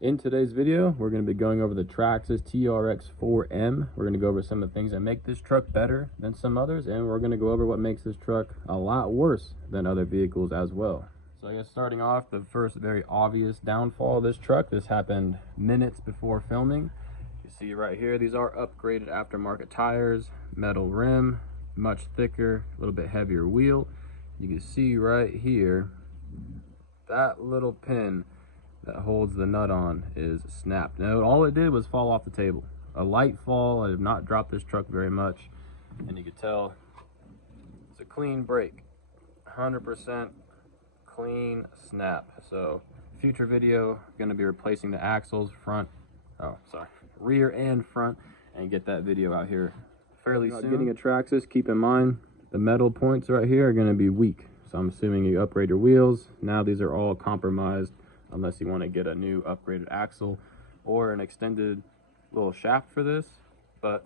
In today's video, we're going to be going over the Traxxas Trx4m. We're going to go over some of the things that make this truck better than some others, and we're going to go over what makes this truck a lot worse than other vehicles as well. So I guess starting off, the first very obvious downfall of this truck, this happened minutes before filming. You see right here, these are upgraded aftermarket tires, metal rim, much thicker, a little bit heavier wheel. You can see right here, that little pin that holds the nut on is snapped. Now all it did was fall off the table. A light fall. I have not dropped this truck very much, and you can tell it's a clean break, 100% clean snap. So future video, going to be replacing the axles, rear and front, and get that video out here fairly soon. Getting a Traxxas, keep in mind the metal points right here are going to be weak, so I'm assuming you upgrade your wheels. Now these are all compromised unless you want to get a new upgraded axle or an extended little shaft for this. But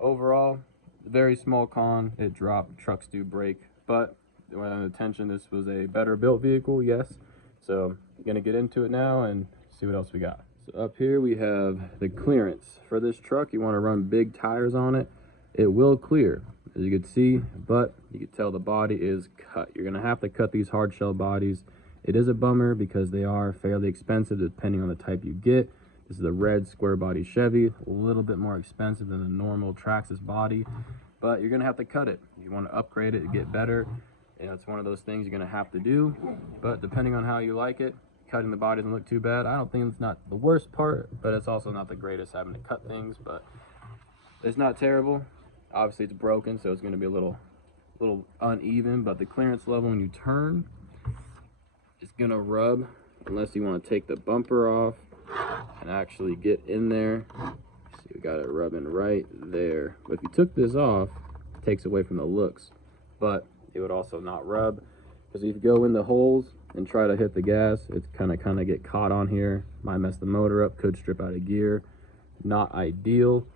overall, very small con. It dropped. Trucks do break, but when attention, this was a better built vehicle, yes. So I'm gonna get into it now and see what else we got. So up here we have the clearance for this truck. You want to run big tires on it, it will clear, as you can see, but you can tell the body is cut. You're gonna have to cut these hard shell bodies. It is a bummer because they are fairly expensive depending on the type you get. This is a red square body Chevy, a little bit more expensive than the normal Traxxas body, but you're gonna have to cut it. You want to upgrade it, get better. You know, it's one of those things you're gonna have to do, but depending on how you like it, cutting the body doesn't look too bad. I don't think it's not the worst part, but it's also not the greatest having to cut things, but it's not terrible. Obviously it's broken, so it's gonna be a little uneven, but the clearance level when you turn, it's gonna rub unless you want to take the bumper off and actually get in there. See, we got it rubbing right there. But if you took this off, it takes away from the looks, but it would also not rub, because if you go in the holes and try to hit the gas, it's kind of get caught on here, might mess the motor up, could strip out of gear. Not ideal,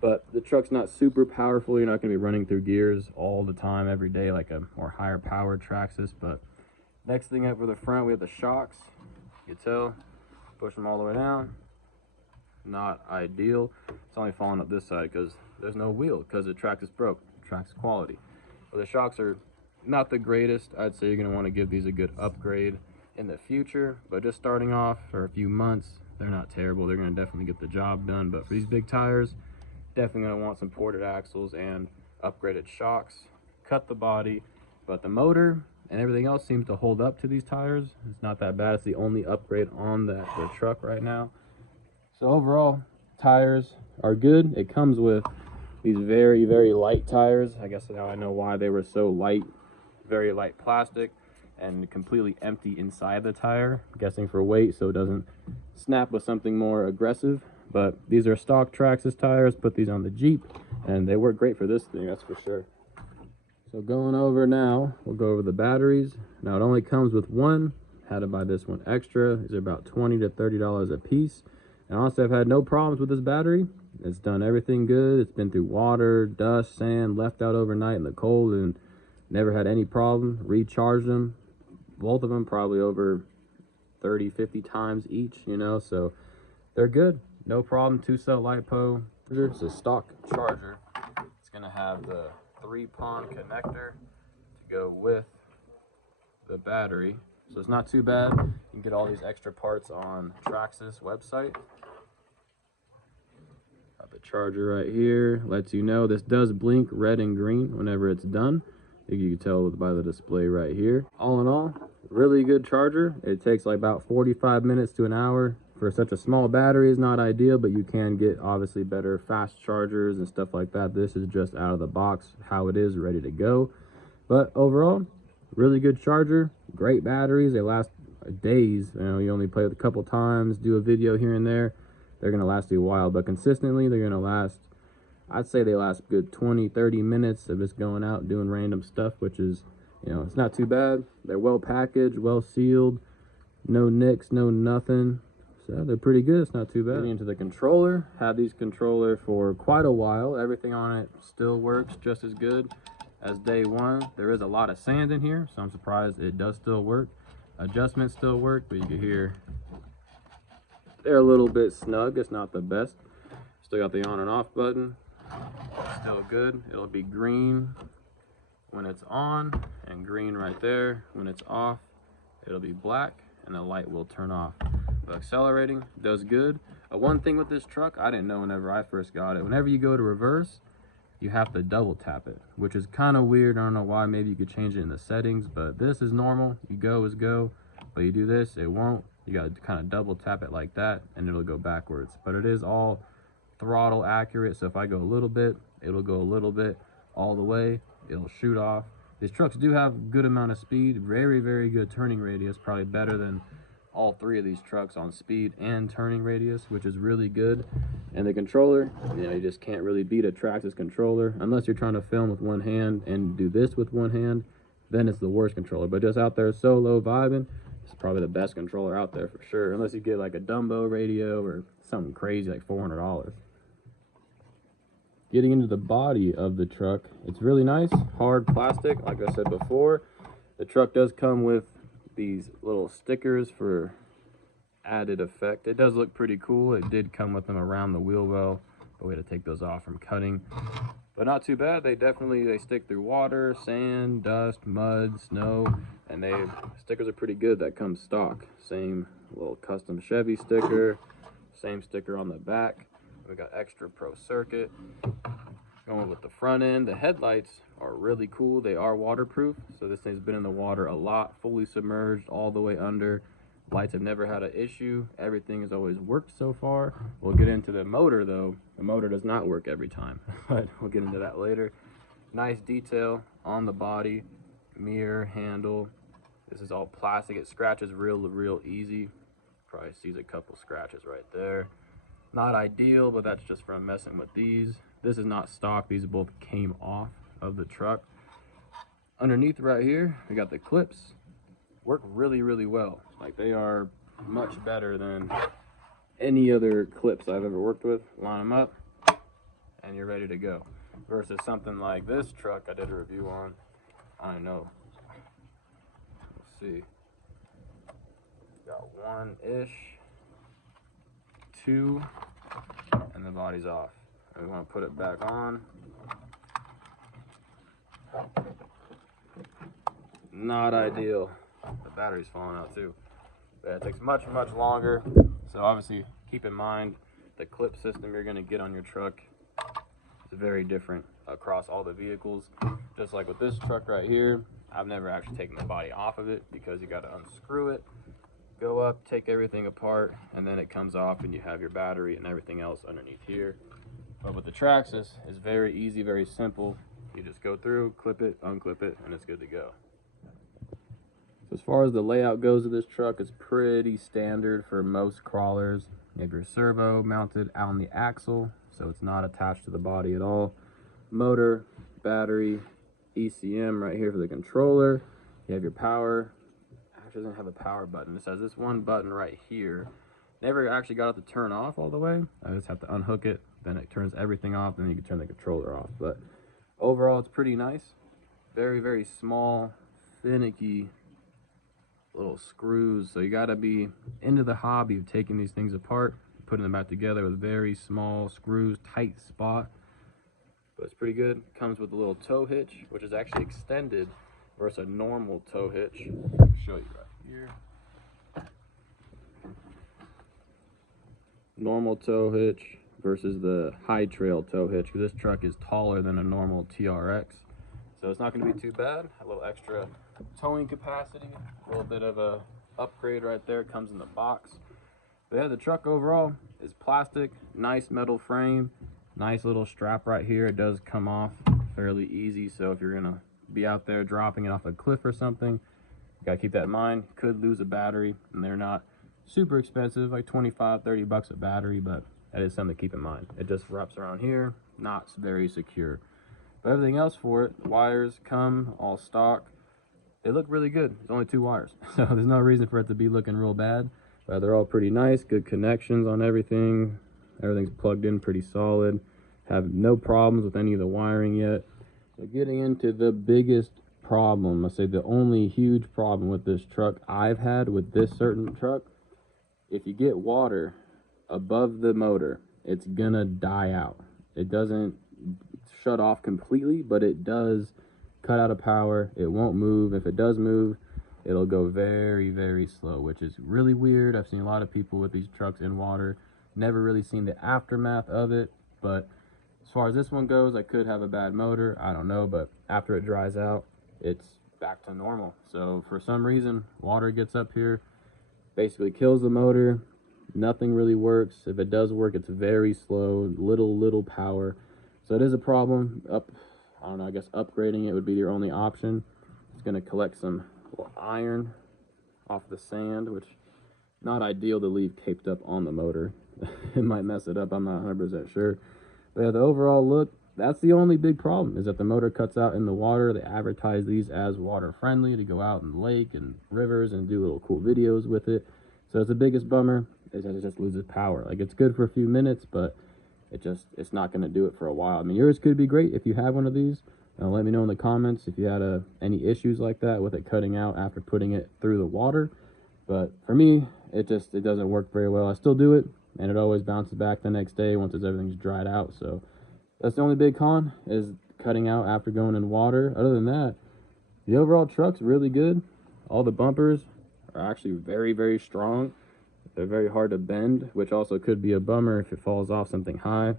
but the truck's not super powerful. You're not going to be running through gears all the time every day like a more higher powered Traxxas. But next thing up for the front, we have the shocks. You can tell, push them all the way down. Not ideal. It's only falling up this side because there's no wheel, because the Traxxas broke. Traxxas quality. Well, the shocks are not the greatest. I'd say you're going to want to give these a good upgrade in the future, but just starting off for a few months, they're not terrible. They're going to definitely get the job done. But for these big tires, definitely going to want some ported axles and upgraded shocks. Cut the body, but the motor and everything else seems to hold up to these tires. It's not that bad. It's the only upgrade on the truck right now. So overall, tires are good. It comes with these very, very light tires. I guess now I know why they were so light. Very light plastic and completely empty inside the tire. I'm guessing for weight, so it doesn't snap with something more aggressive. But these are stock Traxxas tires. Put these on the Jeep, and they work great for this thing, that's for sure. So going over now, we'll go over the batteries. Now it only comes with one. Had to buy this one extra. These are about $20 to $30 a piece. And honestly, I've had no problems with this battery. It's done everything good. It's been through water, dust, sand, left out overnight in the cold, and never had any problem. Recharged them, both of them, probably over 30, 50 times each, you know, so they're good. No problem. 2-cell LiPo. It's a stock charger. It's gonna have the 3-pon connector to go with the battery, so it's not too bad. You can get all these extra parts on Traxxas website. Got the charger right here. Lets you know this does blink red and green whenever it's done. You can tell by the display right here. All in all, really good charger. It takes like about 45 minutes to an hour. For such a small battery is not ideal, but you can get obviously better fast chargers and stuff like that. This is just out of the box how it is, ready to go. But overall, really good charger, great batteries. They last days. You know, you only play with a couple times, do a video here and there, they're gonna last you a while, but consistently they're gonna last, I'd say they last good 20-30 minutes of just going out doing random stuff, which is, you know, it's not too bad. They're well packaged, well sealed, no nicks, no nothing. So they're pretty good. It's not too bad. Getting into the controller, had these controller for quite a while. Everything on it still works just as good as day one. There is a lot of sand in here, so I'm surprised it does still work. Adjustments still work, but you can hear They're a little bit snug. It's not the best. Still got the on and off button. Still good. It'll be green when it's on and green right there. When it's off, it'll be black and the light will turn off. But accelerating does good. One thing with this truck, I didn't know whenever I first got it, whenever you go to reverse, you have to double tap it, which is kind of weird. I don't know why. Maybe you could change it in the settings, but this is normal. You go is go, but you do this, it won't. You got to kind of double tap it like that and it'll go backwards. But it is all throttle accurate, so if I go a little bit, it'll go a little bit. All the way, it'll shoot off. These trucks do have a good amount of speed, very, very good turning radius, probably better than all three of these trucks on speed and turning radius, which is really good. And the controller, you know, you just can't really beat a Traxxas controller unless you're trying to film with one hand and do this with one hand, then it's the worst controller. But just out there solo vibing, it's probably the best controller out there for sure, unless you get like a Dumbo radio or something crazy like $400. Getting into the body of the truck, it's really nice, hard plastic. Like I said before, the truck does come with these little stickers for added effect. It does look pretty cool. It did come with them around the wheel well, but we had to take those off from cutting. But not too bad. They stick through water, sand, dust, mud, snow, and stickers are pretty good. That comes stock. Same little custom Chevy sticker, same sticker on the back. We got extra pro circuit. Going with the front end, the headlights are really cool. They are waterproof, so this thing's been in the water a lot, fully submerged all the way under. Lights have never had an issue. Everything has always worked so far. We'll get into the motor though. The motor does not work every time, but we'll get into that later. Nice detail on the body, mirror, handle. This is all plastic. It scratches real easy. Probably sees a couple scratches right there. Not ideal, but that's just from messing with these. This is not stock. These both came off of the truck. Underneath right here, we got the clips. Work really well. Like, they are much better than any other clips I've ever worked with. Line them up and you're ready to go. Versus something like this truck I did a review on. I don't know. Let's see. Got one-ish, two, and the body's off. We want to put it back on. Not ideal. The battery's falling out too. But it takes much longer. So obviously keep in mind the clip system you're going to get on your truck is very different across all the vehicles. Just like with this truck right here, I've never actually taken the body off of it because you got to unscrew it, go up, take everything apart, and then it comes off and you have your battery and everything else underneath here. But with the Traxxas, it's very easy, very simple. You just go through, clip it, unclip it, and it's good to go. So as far as the layout goes of this truck, it's pretty standard for most crawlers. You have your servo mounted on the axle, so it's not attached to the body at all. Motor, battery, ECM right here for the controller. You have your power. Actually doesn't have a power button. It has this one button right here. Never actually got it to turn off all the way. I just have to unhook it, then it turns everything off, then you can turn the controller off. But overall, it's pretty nice. Very small, finicky little screws. So you got to be into the hobby of taking these things apart, putting them back together with very small screws, tight spot. But it's pretty good. It comes with a little tow hitch, which is actually extended versus a normal tow hitch. I'll show you right here. Normal tow hitch versus the high trail tow hitch, because this truck is taller than a normal TRX, so it's not going to be too bad. A little extra towing capacity, a little bit of a upgrade right there. Comes in the box. But yeah, the truck overall is plastic, nice metal frame, nice little strap right here. It does come off fairly easy, so if you're gonna be out there dropping it off a cliff or something, you gotta keep that in mind. You could lose a battery, and they're not super expensive, like 25-30 bucks a battery, but that is something to keep in mind. It just wraps around here, not very secure. But everything else for it, wires come all stock. They look really good. There's only 2 wires, so there's no reason for it to be looking real bad. But they're all pretty nice, good connections on everything. Everything's plugged in pretty solid. Have no problems with any of the wiring yet. So getting into the biggest problem, I say the only huge problem with this truck I've had with this certain truck, if you get water above the motor, it's gonna die out. It doesn't shut off completely, but it does cut out of power. It won't move. If it does move, it'll go very, very slow, which is really weird. I've seen a lot of people with these trucks in water, never really seen the aftermath of it. But as far as this one goes, I could have a bad motor, I don't know, but after it dries out, it's back to normal. So for some reason, water gets up here, basically kills the motor. Nothing really works. If it does work, it's very slow, little power. So it is a problem. I don't know, I guess upgrading it would be your only option. It's going to collect some iron off the sand, which not ideal to leave taped up on the motor. It might mess it up, I'm not 100% sure. But yeah, the overall look, that's the only big problem, is that the motor cuts out in the water. They advertise these as water friendly to go out in the lake and rivers and do little cool videos with it. So it's the biggest bummer is that it just loses power. Like, it's good for a few minutes, but it's not going to do it for a while. I mean, yours could be great if you have one of these. Let me know in the comments if you had any issues like that with it cutting out after putting it through the water. But for me, it doesn't work very well. I still do it, and it always bounces back the next day once everything's dried out. So that's the only big con, is cutting out after going in water. Other than that, the overall truck's really good. All the bumpers are actually very, very strong. They're very hard to bend, which also could be a bummer if it falls off something high,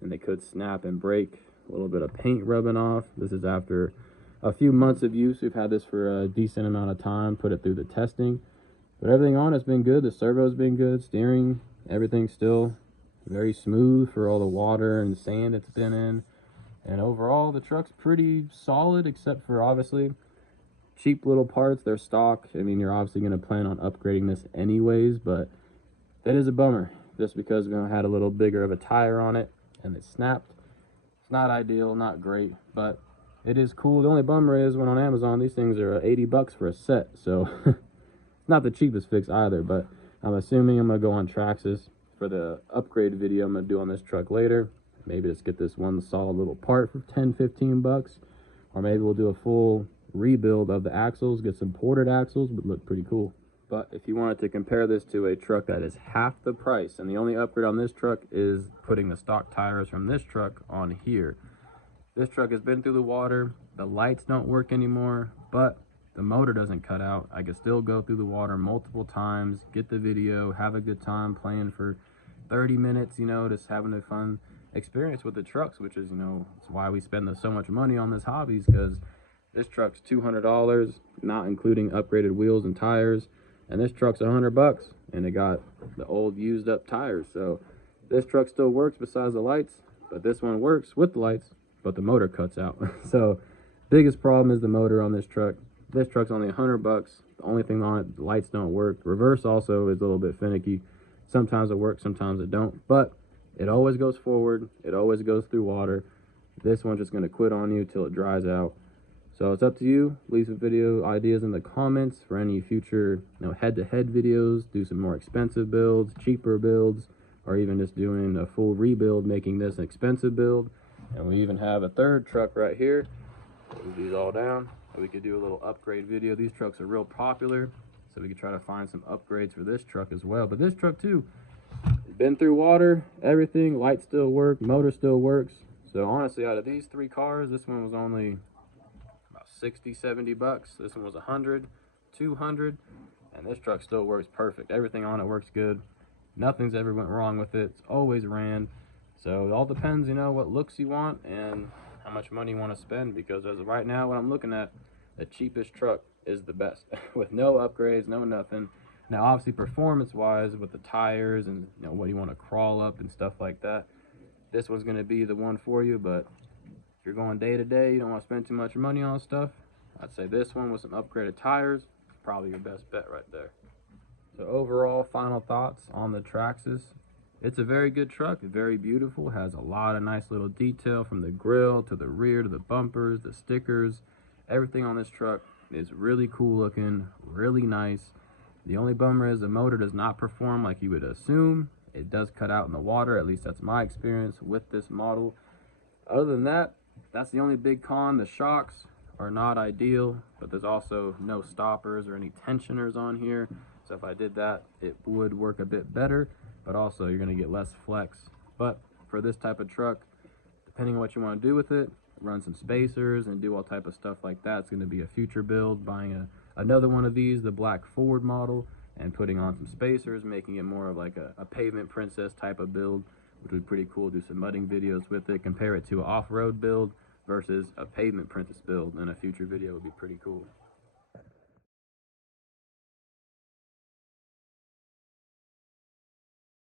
and they could snap and break. A little bit of paint rubbing off. This is after a few months of use. We've had this for a decent amount of time, put it through the testing. But everything on it's been good. The servo's been good. Steering, everything's still very smooth for all the water and sand it's been in. And overall, the truck's pretty solid, except for obviously cheap little parts. They're stock. I mean, you're obviously going to plan on upgrading this anyways, but that is a bummer just because we had a little bigger of a tire on it and it snapped. It's not ideal, not great, but it is cool. The only bummer is when on Amazon, these things are 80 bucks for a set, so it's not the cheapest fix either. But I'm assuming I'm going to go on Traxxas for the upgrade video I'm going to do on this truck later. Maybe just get this one solid little part for 10-15 bucks, or maybe we'll do a full rebuild of the axles, get some ported axles, would look pretty cool. But if you wanted to compare this to a truck that is half the price, and the only upgrade on this truck is putting the stock tires from this truck on here. This truck has been through the water, the lights don't work anymore, but the motor doesn't cut out. I can still go through the water multiple times, get the video, have a good time playing for 30 minutes, you know, just having a fun experience with the trucks, which is, you know, it's why we spend so much money on this hobby, because this truck's $200, not including upgraded wheels and tires. And this truck's $100, and it got the old used up tires. So this truck still works besides the lights, but this one works with the lights, but the motor cuts out. So biggest problem is the motor on this truck. This truck's only $100. The only thing on it, the lights don't work. Reverse also is a little bit finicky. Sometimes it works, sometimes it don't, but it always goes forward. It always goes through water. This one's just going to quit on you till it dries out. So it's up to you. Leave some video ideas in the comments for any future, you know, head-to-head videos. Do some more expensive builds, cheaper builds, or even just doing a full rebuild, making this an expensive build. And we even have a third truck right here. Move these all down. We could do a little upgrade video. These trucks are real popular, so we could try to find some upgrades for this truck as well. But this truck too, been through water, everything. Lights still work, motor still works. So honestly, out of these three cars, this one was only 60-70 bucks. This one was 100, 200, and this truck still works perfect. Everything on it works good. Nothing's ever went wrong with it. It's always ran. So it all depends, you know, what looks you want and how much money you want to spend, because as of right now, what I'm looking at, the cheapest truck is the best with no upgrades, no nothing. Now obviously performance wise with the tires and, you know, what you want to crawl up and stuff like that, this one's going to be the one for you. But if you're going day to day, you don't want to spend too much money on stuff, I'd say this one with some upgraded tires is probably your best bet right there. So overall, final thoughts on the Traxxas. It's a very good truck, very beautiful, has a lot of nice little detail from the grill to the rear to the bumpers, the stickers. Everything on this truck is really cool looking, really nice. The only bummer is the motor does not perform like you would assume. It does cut out in the water, at least that's my experience with this model. Other than that, that's the only big con. The shocks are not ideal, but there's also no stoppers or any tensioners on here. So if I did that, it would work a bit better, but also you're going to get less flex. But for this type of truck, depending on what you want to do with it, run some spacers and do all type of stuff like that. It's going to be a future build, buying another one of these, the black Ford model, and putting on some spacers, making it more of like a pavement princess type of build, which would be pretty cool. Do some mudding videos with it, compare it to an off-road build versus a pavement princess build, and a future video would be pretty cool.